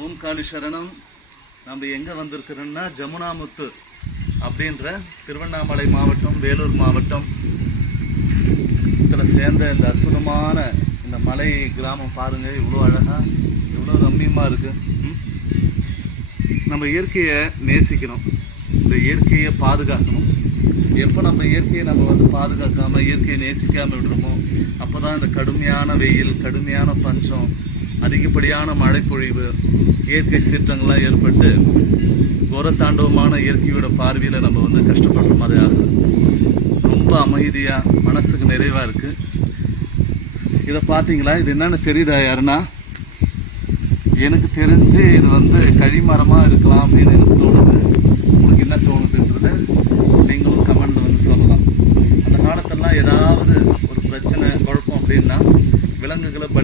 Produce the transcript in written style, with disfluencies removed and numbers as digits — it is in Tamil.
ஓம் காளி சரணம். நம்ம எங்கே வந்திருக்கிறோன்னா ஜமுனாமுத்து அப்படின்ற திருவண்ணாமலை மாவட்டம், வேலூர் மாவட்டம் இதில் சேர்ந்த இந்த அற்புதமான இந்த மலை கிராமம் பாருங்கள், இவ்வளோ அழகாக, இவ்வளோ ரம்மியமாக இருக்குது. நம்ம இயற்கையை நேசிக்கணும், இந்த இயற்கையை பாதுகாக்கணும். எப்போ நம்ம இயற்கையை நம்ம பாதுகாக்காமல் இயற்கையை நேசிக்காமல் விடுறோமோ அப்போ தான் இந்த கடுமையான வெயில், கடுமையான பஞ்சம், அதிகப்படியான மழைப்பொழிவு, இயற்கை சீற்றங்கள்லாம் ஏற்பட்டு கோரத்தாண்டவமான இயற்கையோட பார்வையில் நம்ம கஷ்டப்படுற மாதிரி ஆகுது. ரொம்ப அமைதியாக மனசுக்கு நிறைவாக இருக்குது. இதை பார்த்தீங்களா? இது என்னென்னு தெரியுதா யாருன்னா? எனக்கு தெரிஞ்சு இது கழிமரமாக இருக்கலாம் அப்படின்னு எனக்கு தோணுது. உங்களுக்கு என்ன தோணுதுன்றது நீங்களும் கமெண்ட் சொல்லலாம். அந்த காலத்திலலாம் ஏதாவது ஒரு பிரச்சனை, குழப்பம் அப்படின்னா விலங்குகளை